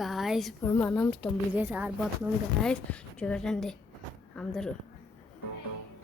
Guys ఇప్పుడు మనం stumble గేసి ఆడిపోతున్నాం guys. చూడండి అందరూ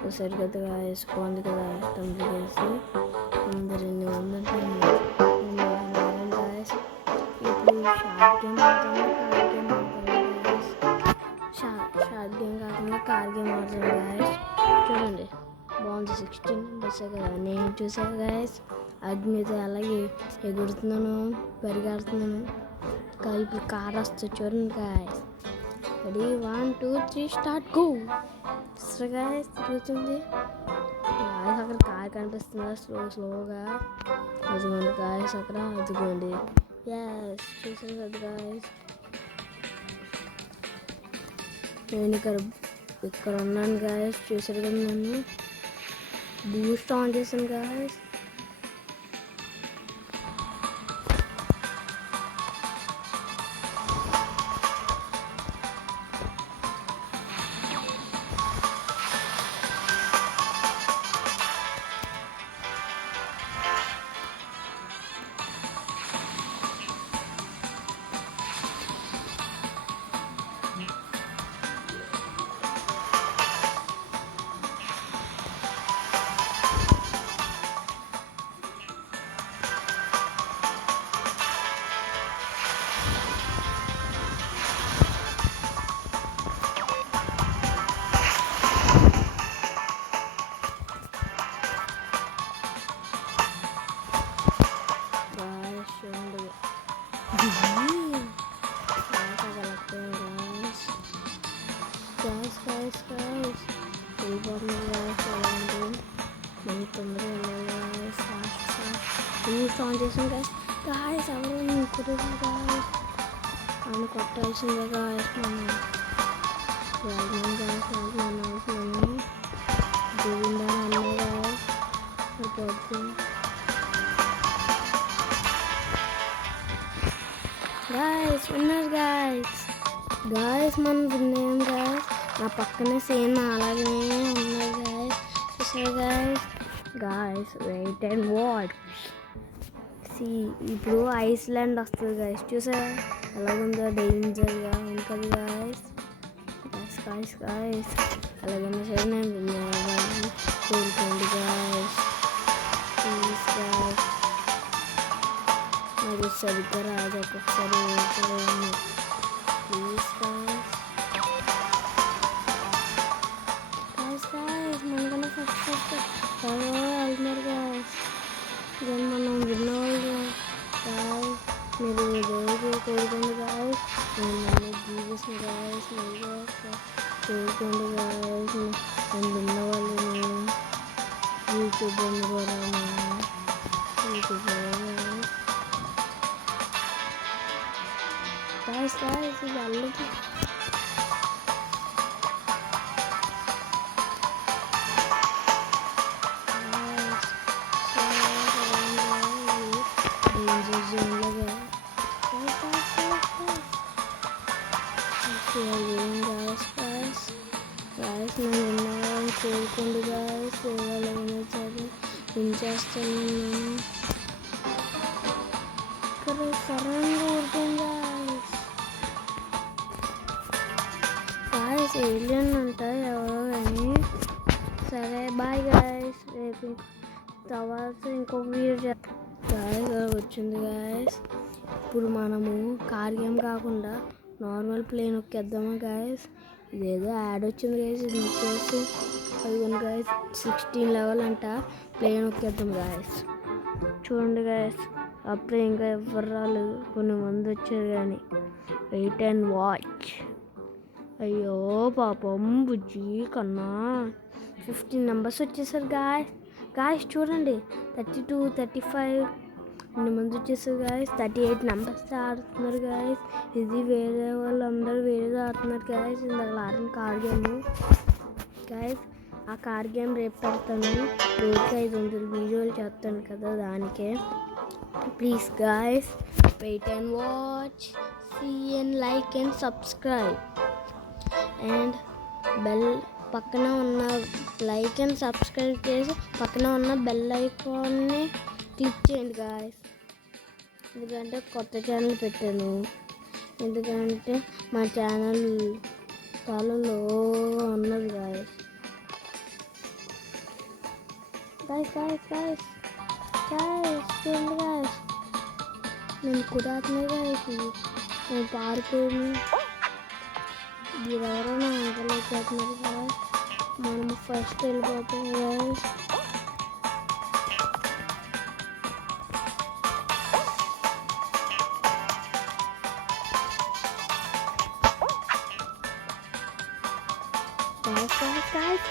చూసారు కదా గాయస్, బాగుంది కదా స్టంబుల్ గేసి. అందరు ఎన్ని ఉందంటే గాయస్. ఇప్పుడు షార్ట్ గేమ్ ఆడుతున్నా, కార్ గేమ్ ఆడుతున్నా గాయస్. షార్ట్ గేమ్ కాకుండా కార్ గేమ్ ఆడుతున్నా గాయస్. చూడండి బాగుంది. 16 మెంబర్సే కదా. నేను చూసాను గాయస్, అగ్ని మీద అలాగే ఎగురుతున్నాను, పరిగెడుతున్నాను. ఇప్పుడు కార్ వస్తుంది చూడండి guys. Ready 1 2 3 start go. Guys తిరుగుతుంది గాయస్. అక్కడ కార్ కనిపిస్తుందా స్లోగా? అదిగోండి గాయస్, అక్కడ అదిగోండి. ఎస్ చూసాను కదా గాయస్. నేను ఇక్కడ ఉన్నాను గాయస్. చూసారు కదా, నన్ను బూస్ట్ ఆన్ చేశాను గాయస్. గాయస్ ఎవరు కుదరదు గాయస్. ఆమె కొట్టాల్సిందే గాయస్. మనం అవుతున్నాము గోవిందా అన్న guys. Guys winner guys. Guys మనం విన్నాం గాయస్. నా పక్కనే సేమ్ అలాగే ఉన్నారు గాయస్. చూసారు guys. Guys wait and watch. ఇప్పుడు ఐస్లాండ్ వస్తుంది గాయస్. చూసారా ఎలాగుందో, డేంజర్గా ఉంటుంది గాయస్. గాయస్ గాయస్ అలాగన్నా సరే నేను విన్నాను కోరుకోండి గాయస్. Please guys. నాకు సరిగ్గా రాదు, ఒక్కొక్కసారి ప్లీజ్ గాయస్. గాయస్ గాయస్ మనకన్నా ఫస్ట్ వెళ్తున్నారు గాయస్. ఇదని మనం విన్నవాళ్ళు గాయస్. మీరు రోజు కోరుకోండి గాయస్. నేను నన్ను జీవిస్తాను గాయస్. కోరుకోండి గాయస్. నేను విన్నవాళ్ళు యూట్యూబ్ ద్వారా గాయస్ గాయస్ ఇది అల్లది. కోరుకోండి గాయస్. ఏమైనా సరే చేస్తాను. ఇక్కడ సడన్గా ఊరుకోండి గాయస్. గాయస్ ఏలియన్ అంట ఎవరో కానీ. సరే బాయ్ గాయస్. రేపు తర్వాత ఇంకొక వీడియో గాయస్ వచ్చింది గాయస్. ఇప్పుడు మనము కార్ గేమ్ కాకుండా నార్మల్ ప్లేన్ నొక్కేద్దామా గాయస్. ఇదేదో యాడ్ వచ్చింది గాయస్. ఇది నొక్కేసి అదిగోండి గాయస్ 16 లెవెల్ అంట. ప్లేన్ నొక్కేద్దాం గాయస్. చూడండి గాయస్, అప్పుడే ఇంకా ఎవరు రాలేదు, కొన్ని మంది వచ్చారు కానీ. Wait and watch. అయ్యో పాపం బుజ్జి కన్నా 15 మెంబర్స్ వచ్చేసారు గాయస్. గాయస్ చూడండి 32 35 అన్ని మంది వచ్చేసారు గాయస్. 38 మెంబర్స్ ఆడుతున్నారు గాయస్. ఇది వేరే వాళ్ళు అందరూ వేరేది ఆడుతున్నారు గాయస్. ఇందాక ఆడిన కార్ గేమ్ గాయస్. ఆ కార్ గేమ్ రేపు పెడతాను. రోజుకి 500 వీడియోలు చేస్తాను కదా, దానికే. Please guys wait and watch. See and like and subscribe and bell పక్కన ఉన్న లైక్ అండ్ సబ్స్క్రైబ్ చేసి పక్కన ఉన్న బెల్ ఐకాన్ని క్లిక్ చేయండి గాయస్. ఎందుకంటే కొత్త ఛానల్ పెట్టాను. ఎందుకంటే మా ఛానల్ చాలా లోగా ఉన్నది guys. Guys guys guys guys చూడండి గాయస్, నేను కుదాతనే గాయస్, నేను పారిపోయి మీరెవరైనా అంకలేకపోతున్నారు గాయస్. మనము ఫస్ట్ వెళ్ళిపోతాం గాయస్.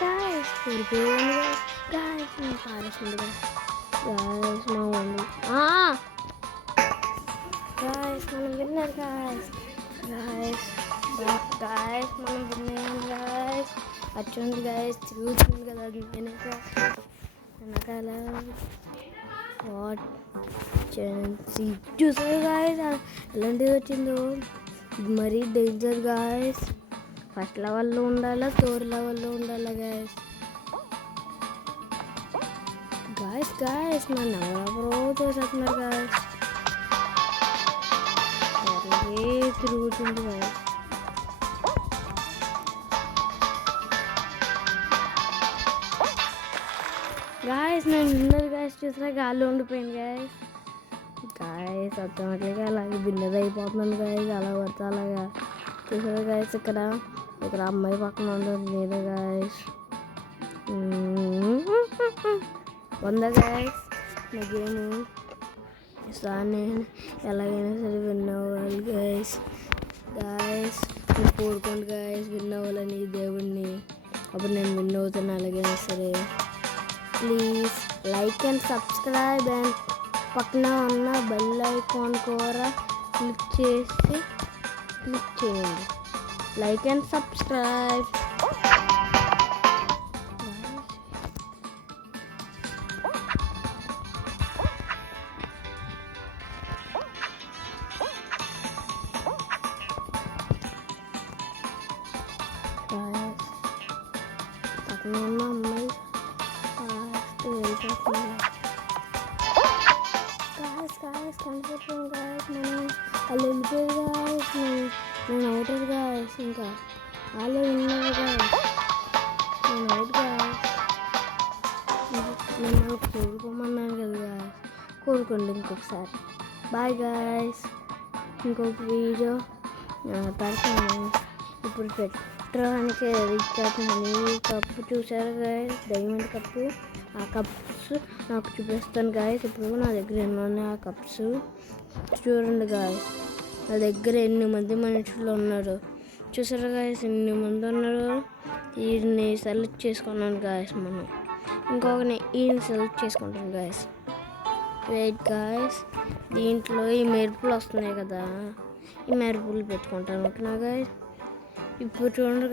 Guys, వెళ్ళిపోయాను guys, నేను పారేసింది guys, మా మమ్మీ guys, మనం విన్నారు guys, మనం విన్నాం guys. వచ్చింది guys, తిరుగుతుంది కదా వెనకాల వాట్ చూసారు guys ఎలాంటిది వచ్చిందో. ఇది మరీ డేంజర్ guys. ఫస్ట్ లెవెల్లో ఉండాలా, థర్డ్ లెవెల్లో ఉండాలా గాయస్. నన్ను ఎవరెవరో చూసేస్తున్నారు గాయస్. అలాగే తిరుగుతుంది గాయస్. నేను విన్నది గాయస్, చూసినా గాల్లో ఉండిపోయింది గాయస్. ఆటోమేటిక్గా అలాగే బిన్నది అయిపోతున్నాను గాయస్. అలా పడితే అలాగా చూసారా గాయస్. ఇక్కడ అమ్మాయి పక్కన ఉంటుంది నేను గాయస్. వంద గాయస్ నా గేము ఇస్తాను. నేను ఎలాగైనా సరే విన్ అవ్వాలి గాయస్. నేను కోరుకోండి గాయస్ విన్ అవ్వాలని దేవుడిని. అప్పుడు నేను విన్ అవుతాను ఎలాగైనా సరే. Please like and subscribe and పక్కన ఉన్న బెల్ ఐకాన్ కూడా క్లిక్ చేయండి. Like and subscribe. పక్కన ఉన్న అమ్మాయి కనిపెట్టాను గాయస్. మనం వాళ్ళు వెళ్ళిపోయారు గాయస్. నేను అవుతారు గాయస్. ఇంకా వాళ్ళే ఉన్నారు గాయస్. నేను అవుట్ గాయస్. నేను కోరుకోమన్నాను కదా గాయస్. కోరుకోండి ఇంకొకసారి. Bye guys. ఇంకొక వీడియో పెడతాను. ఇప్పుడు పెట్టడానికి ఇచ్చేస్తున్నాను. ఈ కప్పు చూసారు గాయస్, డైమండ్ కప్పు. ఆ కప్స్ నాకు చూపిస్తాను గాయస్. ఇప్పుడు నా దగ్గర ఎన్ని ఉన్నాయి ఆ కప్స్ చూడండి గాయస్. నా దగ్గర ఎన్ని మంది మనుషులు ఉన్నారు చూసారు గాయస్. ఎన్ని మంది ఉన్నారు. వీడిని సెలెక్ట్ చేసుకున్నాను గాయస్. మనం ఇంకొకని ఈయన సెలెక్ట్ చేసుకుంటాను గాయస్. Wait guys. దీంట్లో ఈ మెరుపులు వస్తున్నాయి కదా, ఈ మెరుపులు పెట్టుకుంటాను ఓకేనా గాయస్. ఇప్పుడు చూడండి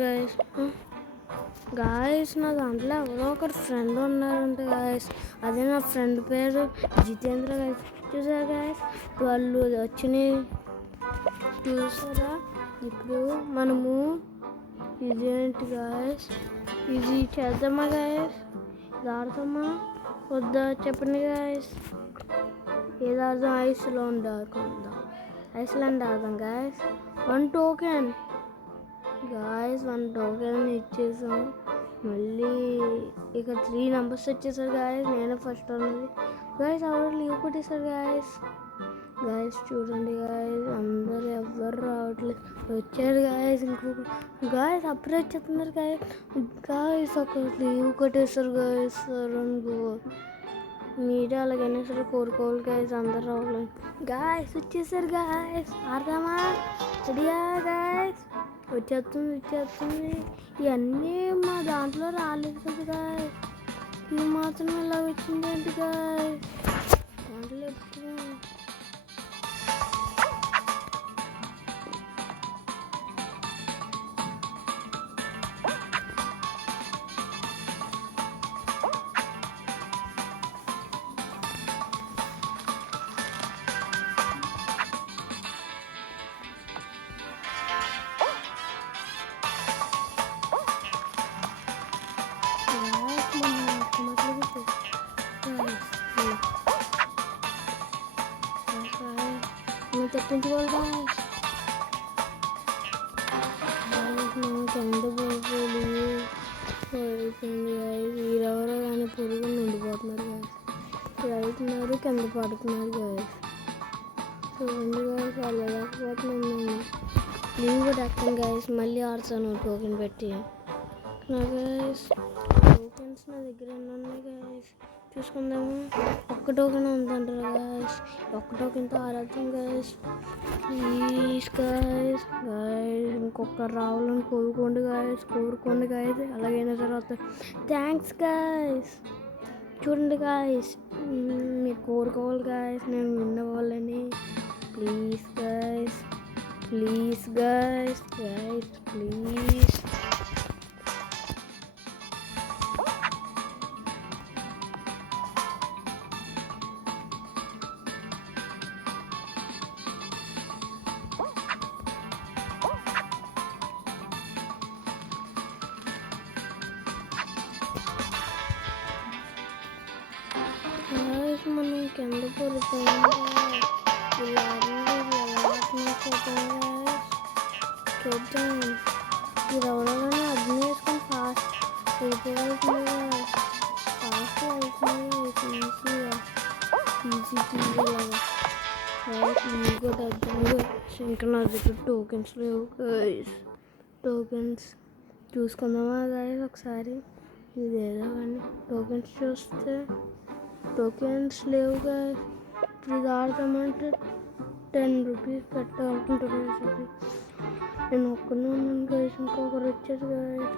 గాయస్ నా దాంట్లో ఎవరో ఒకరు ఫ్రెండ్ ఉన్నారంటే గాయస్. అదే నా ఫ్రెండ్ పేరు జితేంద్ర గాయస్. చూసారా గాయస్ 12 వచ్చినాయి చూసారా. ఇప్పుడు మనము ఇదేంటి గాయస్, ఇది చేద్దామా గాయస్? ఇది ఆడతామా వద్దా చెప్పండి గాయస్. ఏది ఆడదాం? ఐస్లాండ్ ఆడుకుందాం. ఐస్లాండ్ ఆడదాం గాయస్. 1 token guys. 1 టోకెన్ ఇచ్చేసాం. మళ్ళీ ఇక 3 నెంబర్స్ వచ్చేసారు గాయస్. నేనే ఫస్ట్ ఉన్నది గాయస్. ఎవరు లీవ్ కొట్టేశారు గాయస్. చూడండి గాయస్, అందరు ఎవ్వరు రావట్లేదు. వచ్చారు గాయస్. ఇంకొక గాయస్ అప్పుడే వచ్చేస్తున్నారు గాయస్. ఒక లీవ్ కొట్టేశారు గాయస్. అనుకో మీరే అలాగైనా సరే కోరుకోవాలి గాయస్. అందరు రావాలి గాయస్. వచ్చేసారు గాయస్. ఆడదామా? రెడీయా గాయస్? వచ్చేస్తుంది. ఇవన్నీ మా దాంట్లో రాలేదు కదా గాయస్. ఇది మాత్రం ఇలా వచ్చింది ఏంటి గాయస్? దాంట్లో తప్పించుకోవాలి గాయస్. కింద పడిపోయి అయిపోయింది గాయస్. వీరెవరో కానీ పురుగు ఉండిపోతున్నారు గాయస్. వెళ్తున్నారు కింద పడుతున్నారు గాయస్. చూడండి గాయస్ వెళ్ళలేకపోతున్నాను. నేను కూడా ఎక్కను గాయస్. మళ్ళీ ఆడతాను టోకెన్ పెట్టి. నా గాయస్ టోకెన్స్ నా దగ్గర ఎన్ని ఉన్నాయి గాయస్ చూసుకుందాము. ఒక్క టోకెన్ ఉందంటారు గాయస్. ఒక్క టోకెన్తో ఆడతాం గాయస్. Please guys. గాయస్ ఇంకొకరు రావాలని కోరుకోండి గాయస్. అలాగైనా సరే వస్తాయి. Thanks guys. చూడండి గాయస్ మీరు కోరుకోవాలి గాయస్ నేను విన్ అవ్వాలని. Please guys please guys please. మనం కింద పడిపోయాం. చూద్దాం ఇది ఎవరైనా అగ్ని వేసుకొని ఫాస్ట్ వెళ్ళిపోగలుగుతుంది. ఫాస్ట్ వెళ్తుంది ఈజీ కూడా అర్థంగా. ఇంకా నా దగ్గర టోకెన్స్ లేవు గాయస్. టోకెన్స్ చూసుకుందామా గాయస్ ఒకసారి. ఇదేదో కానీ టోకెన్స్ చూస్తే టోకెన్స్ లేవు గాయస్. ఇది ఆడతామంటే 10 రూపీస్ పెట్టాలనుకుంటుంది. నేను ఒక్కనే ఉన్నాను గాయస్. ఇంకొకరు వచ్చారు గాయస్.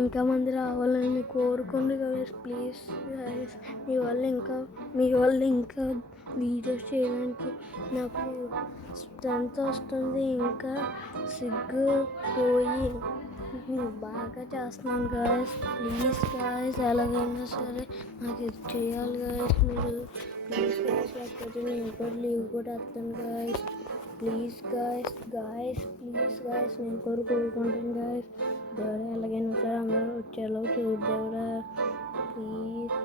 ఇంకా మంది రావాలని కోరుకోండి గాయస్. ప్లీజ్ గాయస్ మీ వల్ల ఇంకా వీడియోస్ చేయడానికి నాకు స్ట్రెంత్ వస్తుంది. ఇంకా సిగ్గు పోయి బాగా చేస్తున్నాను గాయస్. ప్లీజ్ గాయస్ ఎలాగైనా సరే నాకు ఇది చేయాలి గాయస్. మీరు ప్లీజ్ గాయస్ లేకపోతే నేను కూడా లీవ్ కూడా వస్తాను guys. Please guys please guys నేను కోరుకుంటాను గాయస్. దేవుడా ఎలాగైనా సరే అందరూ వచ్చేలా చూద్దావురా. ప్లీజ్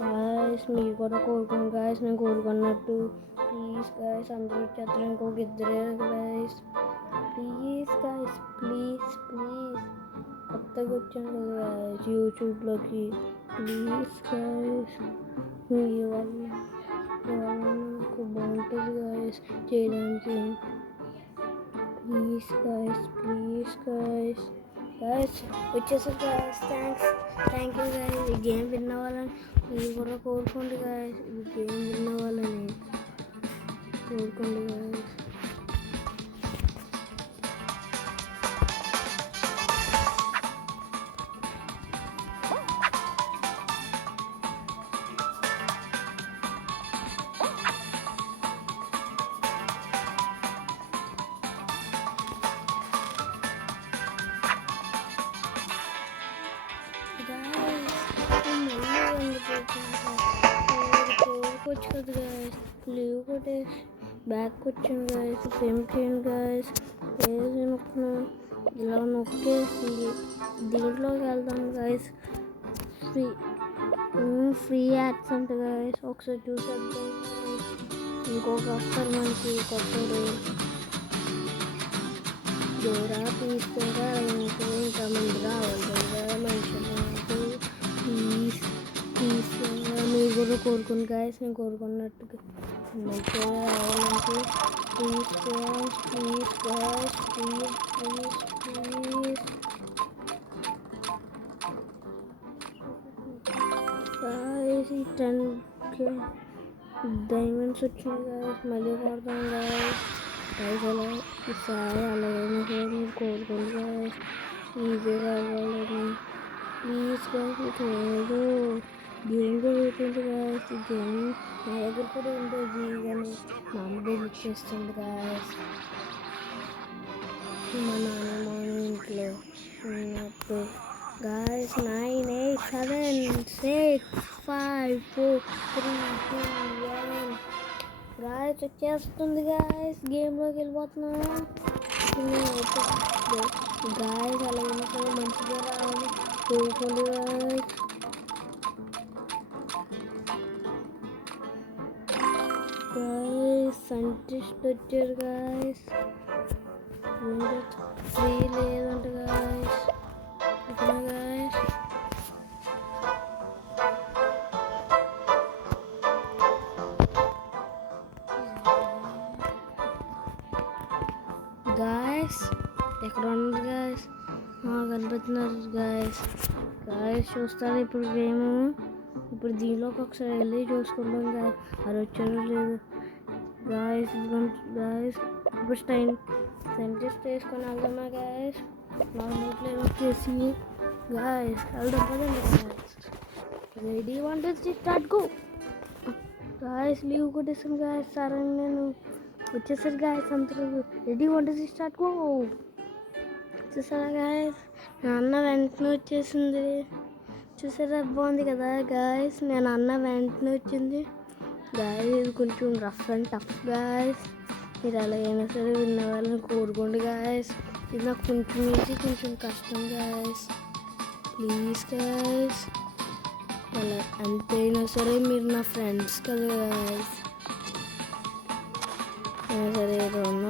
గాయస్ మీరు కూడా కోరుకోండి గాయస్ నేను కోరుకున్నట్టు. ప్లీజ్ గాయస్ అందరూ వచ్చేస్తారు. ఇంకొక ఇద్దరే గాయస్. ప్లీజ్ గాయస్ ప్లీజ్ కొత్తగా వచ్చాను కదా గాయస్ యూట్యూబ్లోకి. ప్లీజ్ గాయస్ మీ వల్ల నాకు బాగుంటుంది గాయస్ చేయడానికి. ప్లీజ్ గాయస్ వచ్చేసారు గాయస్. Thank you guys. ఈ గేమ్ విన్ అవ్వాలని మీరు కూడా కోరుకోండి గాయస్. ఈ గేమ్ విన్ అవ్వాలని కోరుకోండి గాయస్. కోరుకోవచ్చు కదా గాయస్. లీవ్ కూడా బ్యాక్ వచ్చాను గాయస్. సేమ్ చేయండి గాయస్. ఏది నొక్కున్నాను ఇలా నొక్కేసి దీంట్లోకి వెళ్దాం గాయస్. ఫ్రీ యాడ్స్ అంట గాయస్. ఒకసారి చూసేద్దాం. ఇంకొక వస్తారు మనకి కొత్తడు. దేవుడా తీసుకోరా ఇంకా మంది రావాలి కదా మనుషులు. ప్లీజ్ మీరు కూడా కోరుకోండి గాయస్ నేను కోరుకున్నట్టుగా మంచిగా రావాలంటే. ప్లీజ్ గాయస్ ఈ 10 డైమండ్స్ వచ్చినాయి గాయస్. మళ్ళీ కొడతాం గాయస్. అలా ఈసారి అలాగైనా సరే మీరు కోరుకోండి గాయస్. ఈజీగా అవ్వాలని. ప్లీజ్ గాయస్ లేదు గేమ్ కూడా ఉంటుంది గాయస్. ఈ గేమ్ నా దగ్గర కూడా ఉంటుంది కానీ మా అమ్మ డిలీట్ చేస్తుంది గాయస్. మా నాన్నమ్మ ఇంట్లో ఉన్నప్పుడు గాయస్. 9 8 7 6 5 4 3 2 1 గాయస్ వచ్చేస్తుంది గాయస్. గేమ్లోకి వెళ్ళిపోతున్నాను గాయస్. అలాగైనా సరే మంచిగా రావాలి కోరుకోండి గాయస్. గాయస్ సైంటిస్ట్ వచ్చారు గాయస్. ఫ్రీ లేదంట గాయస్. ఓకేనా గాయస్? గాయస్ ఎక్కడ ఉంది గాయస్? కనిపిస్తున్నారు గాయస్. గాయస్ చూస్తారు ఇప్పుడు గేమ్. ఇప్పుడు దీనిలోకి ఒకసారి వెళ్ళి చూసుకుంటాం గాయస్. అది వచ్చారో లేదు గాయస్. గాయస్ ఇప్పుడు సైంటిస్ట్ వేసుకొని వెళ్దామా గాయస్? నార్మల్ ప్లేయర్ వచ్చేసి గాయస్ వెళ్దాం కదండి guys. Ready 1 2 3 start go guys. Leave కొట్టేసాను గాయస్. సరే నేను వచ్చేసారు గాయస్. అందరూ రెడీ 1 2 3 స్టార్ట్ గో. చూసారా గాయస్? నా అన్న వెంటనే వచ్చేసింది. చూసారా బాగుంది కదా గాయస్? నేను అన్న వెంటనే వచ్చింది గాయస్. ఇది కొంచెం రఫ్ అండ్ టఫ్ గాయస్. మీరు ఎలాగైనా సరే విన్న వాళ్ళని కోరుకోండి గాయస్. ఇది నాకు కొంచెం ఈజీ, కొంచెం కష్టం గాయస్. ప్లీజ్ గాయస్, అలా అంతైనా సరే మీరు నా ఫ్రెండ్స్ కదా గాయస్. అయినా సరే ఇక్కడ ఉన్న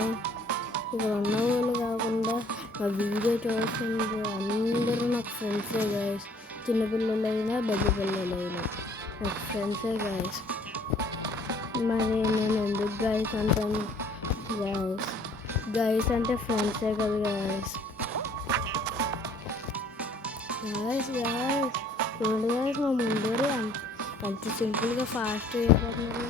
వాళ్ళు కాకుండా నా వీడియో చూస్తున్న అందరూ నాకు ఫ్రెండ్సే గాయస్. చిన్నపిల్లలైనా పెద్ద పిల్లలైనా నాకు ఫ్రెండ్సే గాయస్. మరి నేను ఎందుకు గాయస్ అంటాను గాయస్? గాయస్ అంటే ఫ్రెండ్సే కదా గాయస్. గాయస్ చూడండి గాయస్, మా ముందరే అంత సింపుల్గా ఫాస్ట్ అయిపోతున్నారు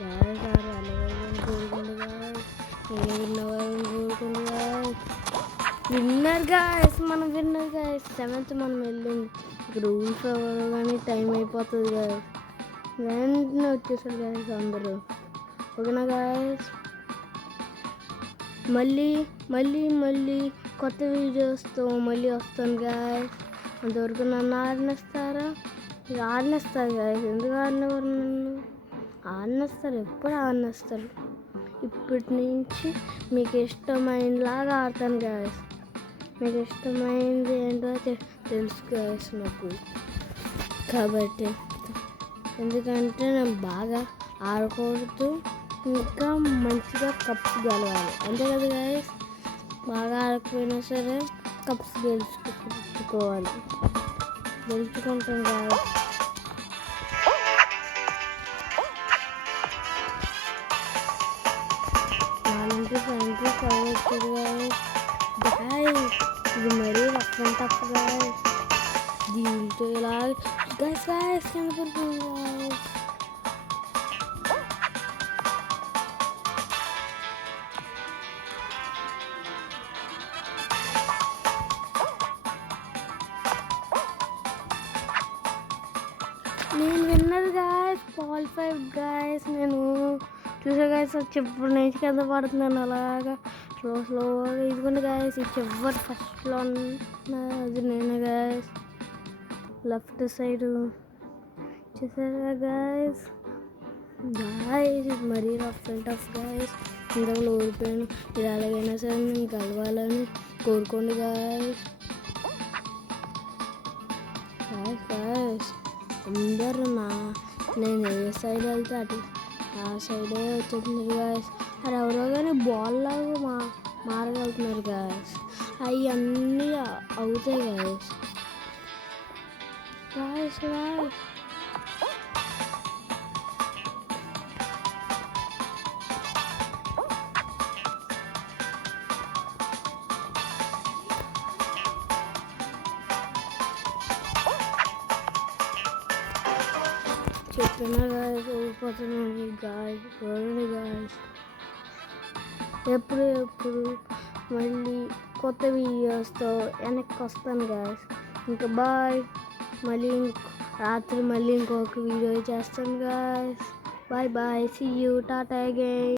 గాయస్. అలాగే కోరుకోండి గాయస్. నేను విన్నవాళ్ళని కోరుకోండి గాయస్. విన్నర్ గాయస్, మనం విన్నర్ గాయస్. 7th మనం వెళ్ళింది. ఇక్కడ రూల్స్ అవ్వదు కానీ టైం అయిపోతుంది గాయస్. వెంటనే వచ్చేసారు గాయస్ అందరూ. ఓకేనా గాయస్? మళ్ళీ కొత్త వీడియోస్తో మళ్ళీ వస్తాను గాయస్. అంతవరకు నన్ను ఆడినేస్తారా? మీరు ఆడినేస్తారు గాయస్. ఎందుకు ఆడినవారు? నన్ను ఆడినేస్తారు, ఎప్పుడు ఆడినేస్తారు. ఇప్పటి నుంచి మీకు ఇష్టమైనలాగా ఆడతాను గాయస్. మీకు ఇష్టమైనది ఏంటో తెలుసు గాయస్ నాకు. కాబట్టి ఎందుకంటే నేను బాగా ఆడకూడదు, ఇంకా మంచిగా కప్స్ గెలవాలి, అంతే కదా గాయస్? బాగా ఆడకపోయినా సరే కప్స్ గెలుచుకుంటాను గాయస్. సైంటిస్ట్ వచ్చారు గాయస్. ఇది మరీ రఫ్ అండ్ టఫ్ గాయస్. దీంతో ఇలా గాయస్ కనపడుతుంది గాయస్. నేను విన్నర్ గాయస్. Qualified guys. నేను చూసా గాయస్, చివరి నుంచి కింద పడుతున్నాను అలాగా స్లోగా. ఇదిగోండి గాయస్, ఈ చివరి ఫస్ట్లో అది నేను గాయస్. లెఫ్ట్ సైడ్ చూసారా గాయస్? ఇది మరీ రఫ్ అండ్ టఫ్ గాయస్. ఇంతకు ఓడిపోయాను. మీరు ఎలాగైనా సరే నేను గెలవాలని కోరుకోండి గాయస్. గాయస్ అందరూ నేను ఏ సైడ్ వెళ్తే అటు ఆ సైడే వచ్చేస్తున్నారు గాయస్. అది ఎవరో కానీ బాల్ లాగా మారగలుగుతున్నారు గాయస్. అవి అన్నీ అవుతాయి గాయస్. చెప్పినా గాయస్ ఓడిపోతున్నాను గాయస్. చూడండి గాయస్, ఎప్పుడు మళ్ళీ కొత్త వీడియోస్తో వెనక్కి వస్తాను గాయస్. ఇంకా బాయ్. మళ్ళీ రాత్రి మళ్ళీ ఇంకొక వీడియో చేస్తాను గాయస్. బాయ్. See you. టాటా అగైన్.